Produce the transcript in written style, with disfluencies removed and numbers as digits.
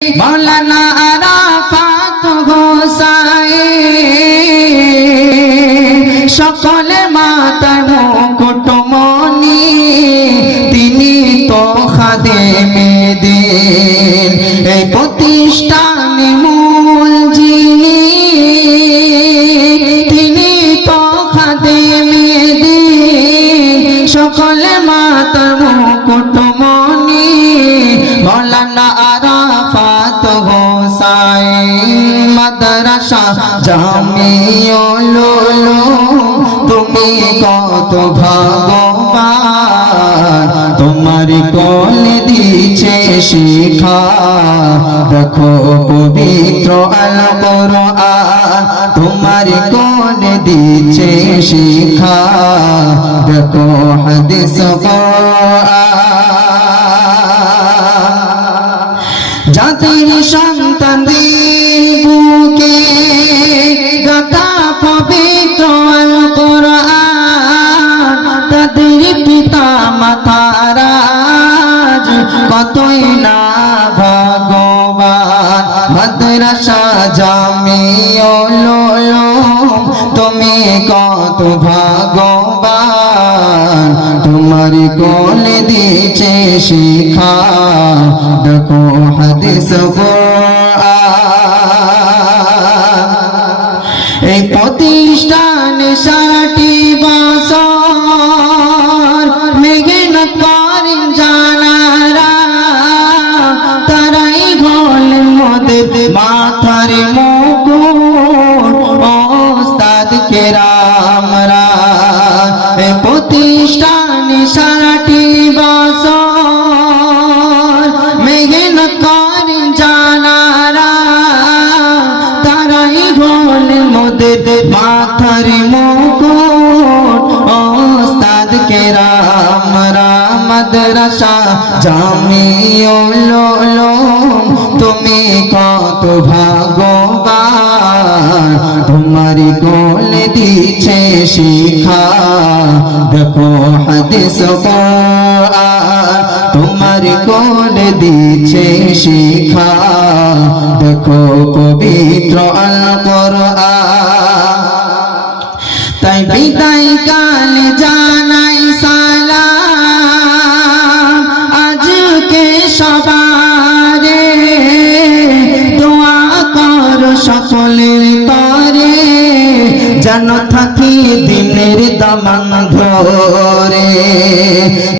मौलाना आराफात হোসাইন সকলে মাতার মুকুটমণি তিনি তো খাদেমে দিন এই প্রতিষ্ঠানে মূল যিনি তিনি তো খাদেমে দিন সকলে মাতার মুকুটমণি মৌলানা আরাফাত হোসাইন মাদ্রাসা জামিউল উলুম তুমি কত ভাগ্যবান তোমার কোলে দিছে শিক্ষা দেখো পবিত্র আল কোরআন তোমার কোলে দিছে শিক্ষা দেখো হাদিস কোরআন জাতির সন্তানদের বুকে গাথা পবিত্র আল কোরআন তাদের পিতা মাতারা কতই না ভগবান মাদ্রাসা জামিউল উলুম তুমি কত ভাগ্যবান তোমার কোলে দিছে শিক্ষা দেখো হাদিস কোরআন এই প্রতিষ্ঠানে 60 বছর মেহনত করেন জানারা তারাই বলেন মোদের মাথার মুকুট ওস্তাদ কেরামরা এই প্রতিষ্ঠানে 60 বছর মেহনত করেন জানারা তারাই বলেন মোদের মাথার মুকুট ওস্তাদ কেরামরা মাদ্রাসা জামিউল উলুম তুমি কত ভাগ্যবান তোমার কোলে দিছে শিক্ষা দেখো হাদিস কোরআন তোমার কোলে দিছে শিক্ষা দেখো পবিত্র আল কোরআন তাই বিদায় কালে জানাই সালাম আজকে সবারে দোয়া করো সকলের তরে যেন থাকি দিনের দামান ধরে